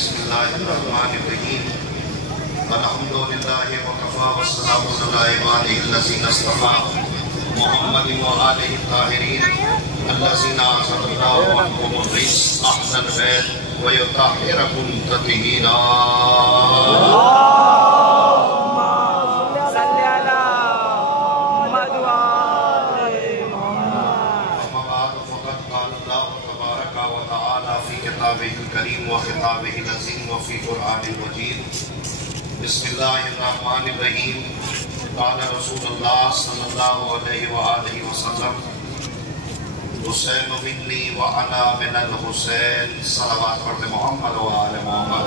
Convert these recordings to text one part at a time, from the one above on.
بسم اللہ الرحمن الرحیم الحمدللہ وکفا والسلام علی عبادہ الذین اصطفی محمد وآلہ الطاہرین الذین اعصم اللہ عنہم الرجس احسن البیت ویطہرکم تطہیرا الكريم وخطابه العظيم وفي قرآن المجيد بسم الله الرحمن الرحيم قال رسول الله صلى الله عليه وآله وسلم حسین منی وأنا من الحسین صلوات پڑھ محمد وآل محمد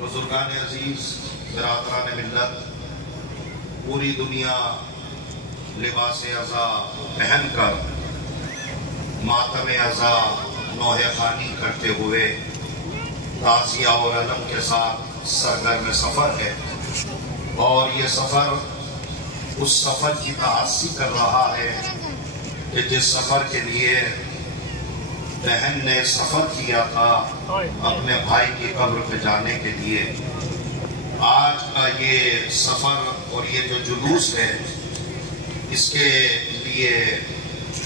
بزرگان عزیز برادران ملت پوری دنیا لباس عزا پہن کر ماتم عزا نوح خوانی کرتے ہوئے تعزیہ اور علم کے ساتھ سرگرم سفر ہے، اور یہ سفر اس سفر کی تعاصی کر رہا ہے کہ جس سفر کے لیے بہن نے سفر کیا تھا اپنے بھائی کی قبر پہ جانے کے لیے۔ آج کا یہ سفر اور یہ جو جلوس ہے، اس کے لیے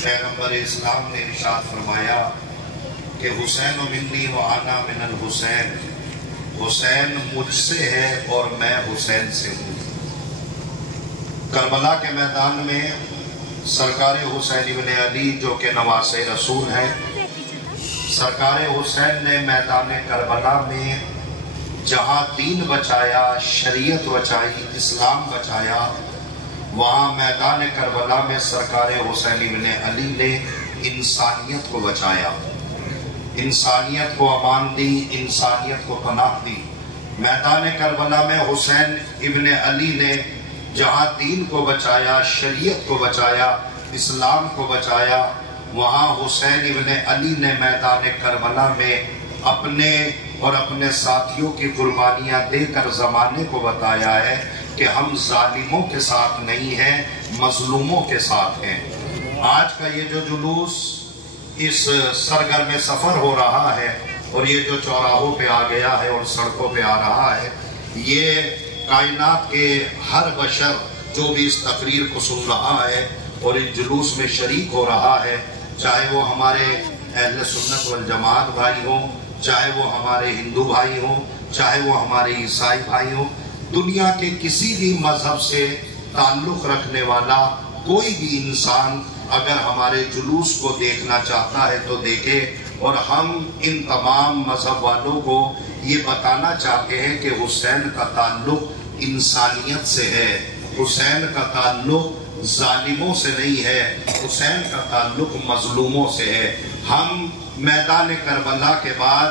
پیغمبر اسلام نے ارشاد فرمایا کہ حسین منی وأنا من الحسین، حسین مجھ سے ہے اور میں حسین سے ہوں۔ کربلا کے میدان میں سرکار حسین ابن علی جو کہ نواسۂ رسول ہیں، سرکار حسین نے میدان کربلا میں جہاں دین بچایا، شریعت بچائی، اسلام بچایا، وہاں میدان کربلا میں سرکار حسین ابن علی نے انسانیت کو بچایا، انسانیت کو امان دی، انسانیت کو پناہ دی۔ میدان کربلا میں حسین ابن علی نے جہاں دین کو بچایا، شریعت کو بچایا، اسلام کو بچایا، وہاں حسین ابن علی نے میدان کربلا میں اپنے اور اپنے ساتھیوں کی قربانیاں دے کر زمانے کو بتایا ہے کہ ہم ظالموں کے ساتھ نہیں ہیں، مظلوموں کے ساتھ ہیں۔ آج کا یہ جو جلوس اس سرگرم سفر ہو رہا ہے اور یہ جو چوراہوں پہ آ گیا ہے اور سڑکوں پہ آ رہا ہے، یہ کائنات کے ہر بشر جو بھی اس تقریر کو سن رہا ہے اور اس جلوس میں شریک ہو رہا ہے، چاہے وہ ہمارے اہل سنت والجماعت بھائی ہوں، چاہے وہ ہمارے ہندو بھائی ہوں، چاہے وہ ہمارے عیسائی بھائی ہوں، دنیا کے کسی بھی مذہب سے تعلق رکھنے والا کوئی بھی انسان اگر ہمارے جلوس کو دیکھنا چاہتا ہے تو دیکھے۔ اور ہم ان تمام مذہب والوں کو یہ بتانا چاہتے ہیں کہ حسین کا تعلق انسانیت سے ہے، حسین کا تعلق ظالموں سے نہیں ہے، حسین کا تعلق مظلوموں سے ہے۔ ہم میدان کربلا کے بعد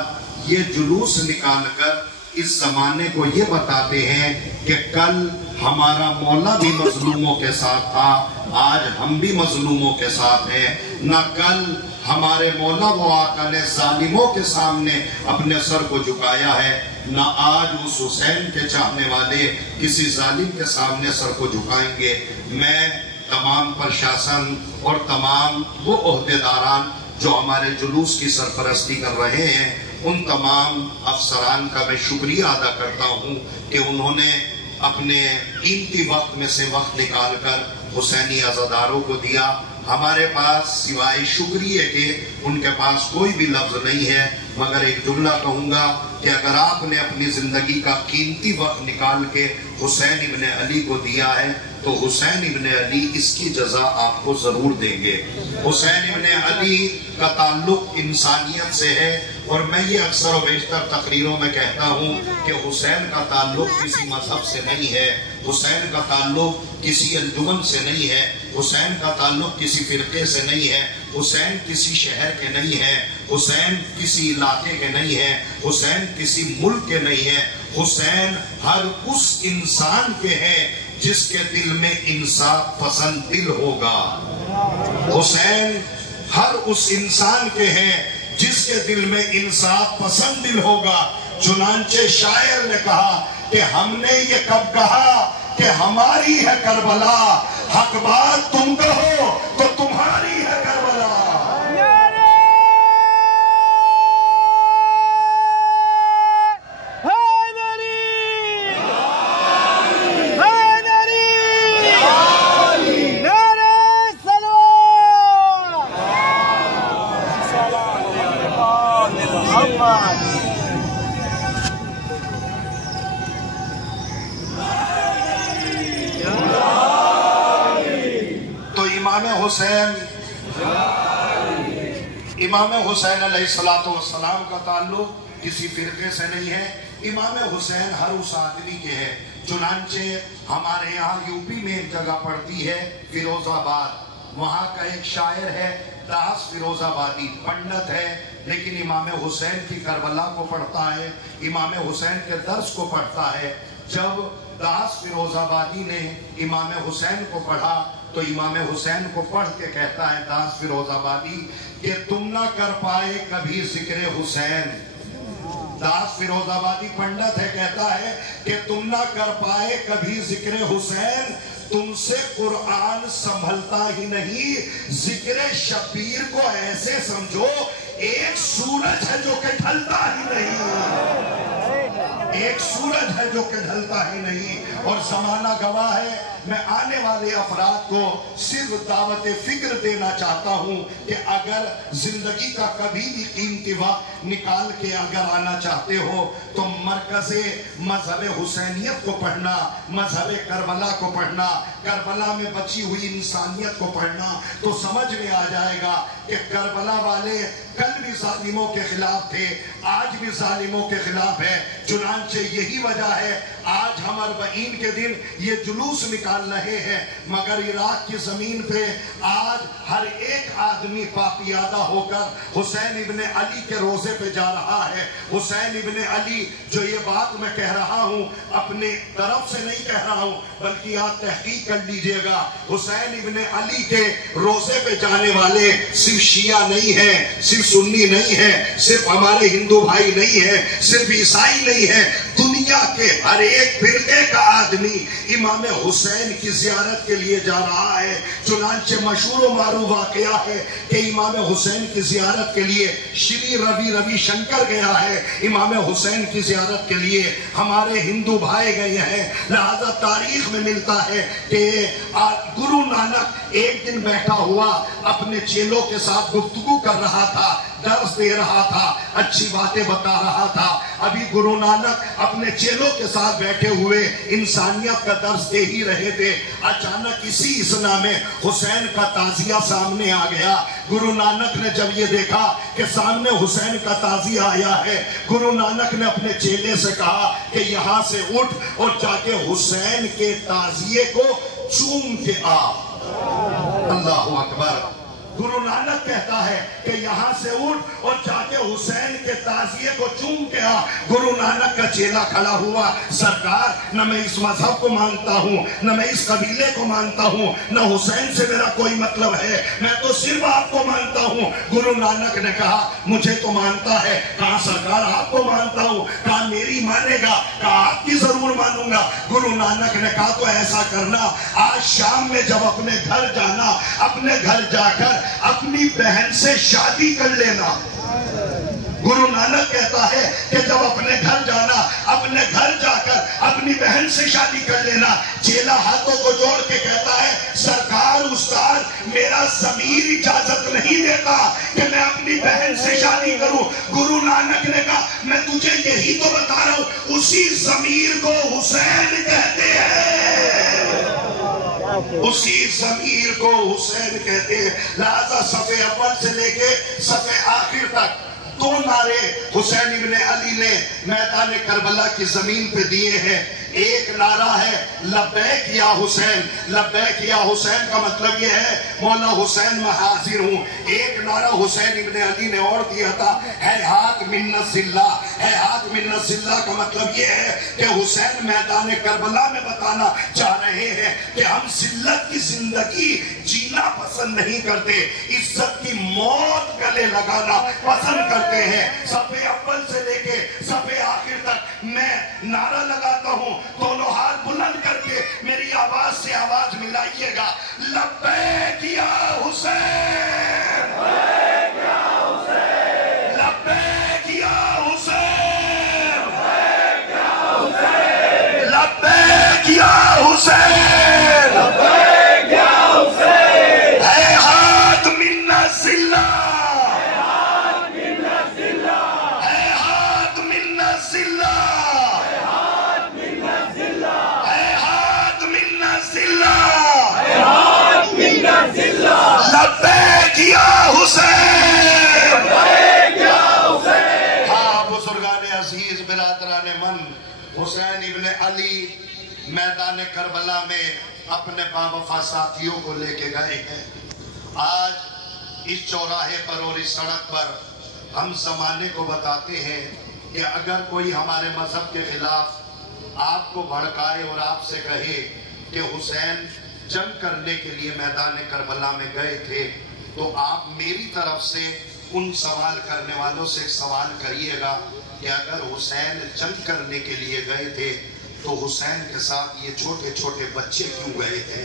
یہ جلوس نکال کر اس زمانے کو یہ بتاتے ہیں کہ کل ہمارا مولا بھی مظلوموں کے ساتھ تھا، آج ہم بھی مظلوموں کے ساتھ ہیں۔ نہ کل ہمارے مولا و آقا نے ظالموں کے سامنے اپنے سر کو جھکایا ہے، نہ آج اس حسین کے چاہنے والے کسی ظالم کے سامنے سر کو جھکائیں گے۔ میں تمام پرشاسن اور تمام وہ عہدیداران جو ہمارے جلوس کی سرپرستی کر رہے ہیں، ان تمام افسران کا میں شکریہ ادا کرتا ہوں کہ انہوں نے اپنے قیمتی وقت میں سے وقت نکال کر حسینی عزاداروں کو دیا۔ ہمارے پاس سوائے شکریہ کے ان کے پاس کوئی بھی لفظ نہیں ہے، مگر ایک جملہ کہوں گا کہ اگر آپ نے اپنی زندگی کا قیمتی وقت نکال کے حسین ابن علی کو دیا ہے تو حسین ابن علی اس کی جزا آپ کو ضرور دیں گے۔ حسین ابن علی کا تعلق انسانیت سے ہے، اور میں یہ اکثر و بیشتر تقریروں میں کہتا ہوں کہ حسین کا تعلق کسی مذہب سے نہیں ہے، حسین کا تعلق کسی انجمن سے نہیں ہے، حسین کا تعلق کسی فرقے سے نہیں ہے، حسین کسی شہر کے نہیں ہے، حسین کسی علاقے کے نہیں ہے، حسین کسی ملک کے نہیں ہے، حسین ہر اس انسان کے ہے جس کے دل میں انصاف پسند دل ہوگا۔ حسین ہر اس انسان کے ہیں جس کے دل میں انصاف پسند دل ہوگا۔ چنانچہ شاعر نے کہا کہ ہم نے یہ کب کہا کہ ہماری ہے کربلا، حق بات تم کہو تو हुसैन। इमाम हुसैन अलैहिस्सलाम का ताल्लुक किसी फिरके से नहीं है। इमाम हुसैन हर उस आदमी के है। चुनांचे हमारे यहाँ यूपी में एक जगह पड़ती है फिरोजाबाद, वहाँ का एक शायर है दास फिरोजाबादी, पंडित है, लेकिन इमाम हुसैन की करबला को पढ़ता है, इमाम हुसैन के दर्स को पढ़ता है। जब दास फिरोजाबादी ने इमाम हुसैन को पढ़ा तो इमाम हुसैन को पढ़ के कहता है दास फिरोजाबादी कि तुम ना कर पाए कभी जिक्र हुसैन। दास फिरोजाबादी पंडित है, कहता है कि तुम ना कर पाए कभी जिक्र हुसैन, तुमसे कुरान संभलता ही नहीं, जिक्र शबीर को ऐसे समझो एक सूरज है जो कि ढलता ही नहीं, एक सूरज है जो कि ढलता ही नहीं। और जमाना गवाह है। मैं आने वाले अफराद को सिर्फ दावत फिक्र देना चाहता हूं कि अगर जिंदगी का कभी भी कीमती वक्त निकाल के अगर आना चाहते हो तो मरकज़े मजहब हुसैनियत को पढ़ना, मजहब करबला को पढ़ना, करबला में बची हुई इंसानियत को पढ़ना, तो समझ में आ जाएगा कि करबला वाले कल भी जालिमों के खिलाफ थे, आज भी जालिमों के खिलाफ है। चुनांचे यही वजह है आज हम अरबईन के दिन ये जुलूस निकाल रहे हैं, मगर इराक की जमीन पे आज हर एक आदमी पापियादा होकर हुसैन इब्ने अली के रोजे पे जा रहा है। हुसैन इब्ने अली, जो ये बात मैं कह रहा हूँ अपने तरफ से नहीं कह रहा हूँ बल्कि आप तहकीक कर लीजिएगा, हुसैन इब्ने अली के रोजे पे जाने वाले सिर्फ शिया नहीं है, सिर्फ सुन्नी नहीं है, सिर्फ हमारे हिंदू भाई नहीं है, सिर्फ ईसाई नहीं है, दुनिया के हर एक फिरके का आदमी इमाम हुसैन की जियारत के लिए जा रहा है। चुनांचे मशहूर मारूफ वाकया है कि इमाम हुसैन की जियारत के लिए श्री रवि शंकर गया है, इमाम हुसैन की जियारत के लिए हमारे हिंदू भाई गए हैं। लिहाजा तारीख में मिलता है कि गुरु नानक एक दिन बैठा हुआ अपने चेलों के साथ गुफ्तगू कर रहा था, दर्स दे रहा था, अच्छी बातें बता रहा था। अभी गुरु नानक अपने चेलों के साथ बैठे हुए इंसानियत का दर्स दे ही रहे थे, अचानक इसी इसना में हुसैन का ताजिया सामने आ गया। गुरु नानक ने जब ये देखा कि सामने हुसैन का ताजिया आया है, गुरु नानक ने अपने चेले से कहा कि यहाँ से उठ और जाके हुसैन के ताजिए को चूम के आ। अल्लाहु अकबर। गुरु नानक कहता है कि यहाँ से उठ और जाके हुसैन के ताजिए को चूम के आ। गुरु नानक का चेला खड़ा हुआ, सरकार न मैं इस मजहब को मानता हूँ, न मैं इस कबीले को मानता हूँ, न हुसैन से मेरा कोई मतलब है, मैं तो सिर्फ आपको मानता हूँ। गुरु नानक ने कहा मुझे तो मानता है। कहा सरकार आपको मानता हूँ, कहा मेरी मानेगा, कहा आपकी जरूर मानूंगा। गुरु नानक ने कहा तो ऐसा करना, आज शाम में जब अपने घर जाना, अपने घर जाकर अपनी बहन से शादी कर लेना। गुरु नानक कहता है कि जब अपने घर जाना, अपने घर जाकर अपनी बहन से शादी कर लेना। चेला हाथों को जोड़ के कहता है सरकार उस्ताद मेरा ज़मीर इजाजत नहीं देता कि मैं अपनी बहन से शादी करूं। गुरु नानक ने कहा मैं तुझे यही तो बता रहा हूं, उसी ज़मीर को हुसैन कहते हैं, उसी ज़मीर को हुसैन कहते हैं। लिहाजा सफ़े अव्वल से लेके सफ़े आखिर तक दो नारे हुसैन इब्ने अली ने मैदान करबला की जमीन पे दिए हैं। एक नारा है लब्बैक या हुसैन। लब्बैक या हुसैन का मतलब यह है मौला हुसैन मैं हाजिर हूँ। एक नारा हुसैन इब्ने अली ने और दिया था हैहात मिन्नत जिल्ला। हैहात मिन्नत जिल्ला का मतलब यह है कि हुसैन मैदान करबला में बताना चाह रहे हैं कि हम जिल्लत की जिंदगी जीना पसंद नहीं करते, इज्जत की मौत गले लगाना पसंद करते हैं। सफ़े अव्वल से लेके सफ़े आखिर तक मैं नारा लगाता हूँ, दोनों हाथ बुलंद करके मेरी आवाज से आवाज मिलाइएगा, लब्बैक या हुसैन, लब्बैक या हुसैन, लब्बैक या हुसैन, लब्बैक या हुसैन। हैहात मिन्नत जिल्ला, हैहात मिन्नत जिल्ला, हैहात मिन्नत जिल्ला, हैहात मिन्नत जिल्ला। हुसैन। हाँ बुजुर्गान अजीज बिरादरान मन, हुसैन इब्न अली मैदान करबला में अपने बावफा साथियों को लेके गए हैं। आज इस चौराहे पर और इस सड़क पर हम जमाने को बताते हैं कि अगर कोई हमारे मजहब के खिलाफ आपको भड़काए और आपसे कहे कि हुसैन जंग करने के लिए मैदान करबला में गए थे, तो आप मेरी तरफ से उन सवाल करने वालों से एक सवाल करिएगा कि अगर हुसैन जंग करने के लिए गए थे तो हुसैन के साथ ये छोटे छोटे बच्चे क्यों गए थे?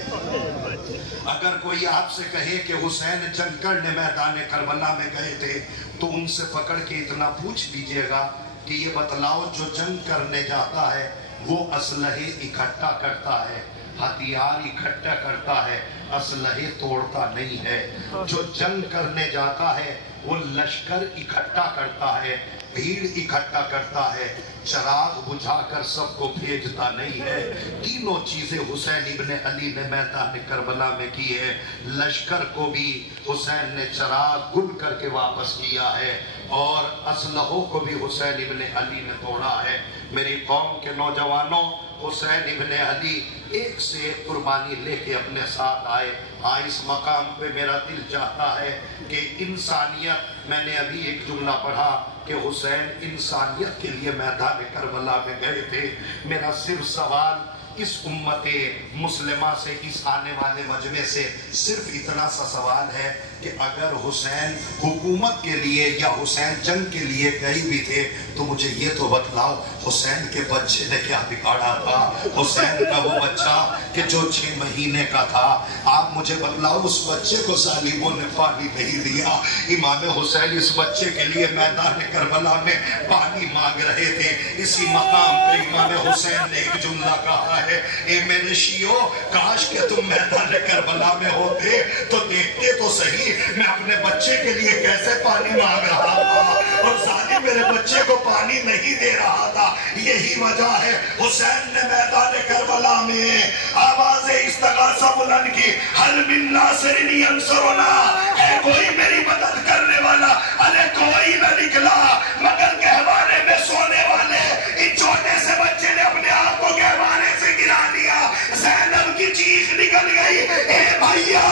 अगर कोई आपसे कहे कि हुसैन जंग करने मैदान करबला में गए थे, तो उनसे पकड़ के इतना पूछ लीजिएगा कि ये बतलाओ, जो जंग करने जाता है वो असलहे इकट्ठा करता है, हथियार इकट्ठा करता है, असलहे तोड़ता नहीं है। जो जंग करने जाता है वो लश्कर इकट्ठा करता है, भीड़ इकट्ठा करता है, चराग बुझाकर सबको भेजता नहीं है। तीनों चीजें हुसैन इब्न अली ने मैदान करबला में की है। लश्कर को भी हुसैन ने चराग गुल करके वापस किया है और असलहों को भी हुसैन इब्न अली ने तोड़ा है। मेरी कौम के नौजवानों, हुसैन इब्न अली एक से एक कुर्बानी लेके अपने साथ आए। हाँ, इस मकाम पे मेरा दिल चाहता है कि इंसानियत, मैंने अभी एक जुमला पढ़ा कि हुसैन इंसानियत के लिए मैदान करबला में गए थे। मेरा सिर्फ सवाल इस उम्मते मुस्लिमा से, इस आने वाले मजमे से सिर्फ इतना सा सवाल है कि अगर हुसैन हुकूमत के लिए या हुसैन जंग के लिए गए भी थे, तो मुझे ये तो बतलाओ हुसैन के बच्चे ने क्या बिगाड़ा था? हुसैन का वो बच्चा कि जो 6 महीने का था, आप मुझे बतलाओ उस बच्चे को जालिमों ने पानी नहीं दिया। इमाम हुसैन इस बच्चे के लिए मैदान करबला में पानी मांग रहे थे। इसी मकाम पे इमाम हुसैन ने एक जुमला कहा है, ए मेरे शियो, काश के तुम मैदान करबला में होते तो देखते तो सही मैं अपने बच्चे के लिए कैसे पानी मांग रहा था और जालिम मेरे बच्चे को पानी नहीं दे रहा था। यही वजह है हुसैन ने मैदान करबला में आवाज़ इस्तिग़ासा बुलंद की, हल मिन नासिरिन यंसुरुना, है कोई मेरी मदद करने वाला? अरे कोई न निकला मगर गहवारे में सोने वाले इन छोटे से बच्चे ने अपने आप को गहवारे से गिरा दिया। ज़ैनब की चीख निकल गई, ए भैया,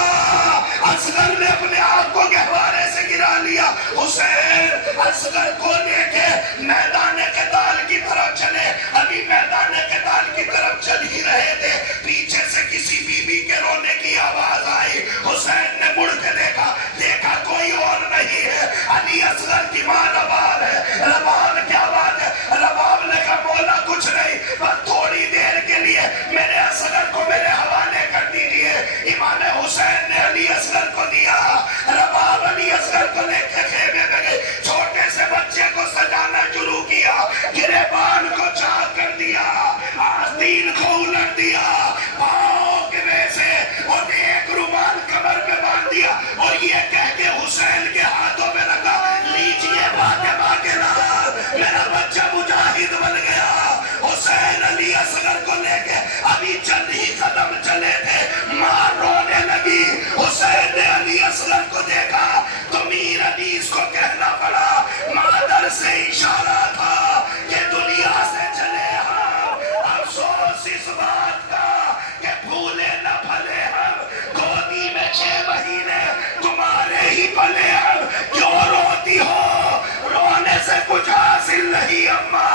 असगर ने अपने आप को गहवारे से गिरा लिया। हुसैन असगर को लेके मैदान क़िताल की तरफ चले। अभी मैदान क़िताल की तरफ चल ही रहे थे, पीछे से किसी बीबी के रोने की आवाज आई। हुसैन ने मुड़ के देखा कोई और नहीं है, अली असगर की मां रबाब है। रबाब क्या बात है? रबाब ने कहा, बोला कुछ नहीं, बस थोड़ी देर के लिए मेरे असगर को मेरे हवाले कर दीजिए। इमाम हुसैन ने अली असगर को दिया। रबाब अली असगर को लेकर खेमे में गए, छोटे से बच्चे को सजाना शुरू किया, गिरेबान को चाक कर दिया, आस्तीन को उलट दिया, पाँव के वैसे और एक रुमाल कमर पे बांध दिया और ये कह के हुसैन के हाथों में रखा, लीजिए फातिमा के लाल, मेरा बच्चा मुजाहिद बन गया। हुसैन अली असगर को लेके अभी चंद ही कदम चले थे, मां रोने लगी। हुसैन ने अली असगर को देखा तो मीर अनीस को कहना पड़ा, मादर से इशारा था कि दुनिया से चले हम, अफसोस इस बात का कि भूले न भले हम, गोदी में 6 महीने तुम्हारे ही भले हम, क्यों रोती हो? रोने से कुछ हासिल नहीं अम्मा,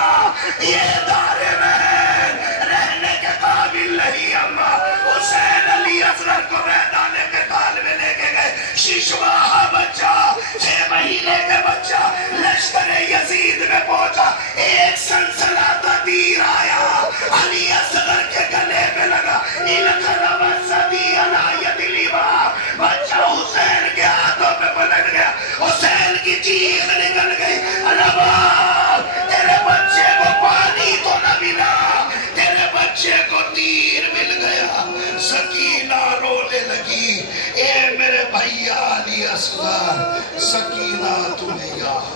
ये दारे में रहने के काबिल नहीं अम्मा। हुसैन अली असगर को मैदान क़िताल में लेके गए, शिशुआ बच्चा, 6 महीने का बच्चा लश्कर यजीद में पहुंचा, एक सनसनाता तीर आया, अली असगर के गले पे लगा, बच्चा हुसैन के हाथों पे पलट गया। हुसैन की चीख निकल गई, रबाब, तेरे बच्चे को पानी तो न मिला, तेरे बच्चे को तीर मिल गया। सकीना रोने लगी, ए मेरे भैया अली असगर, सकीना तुम्हें याद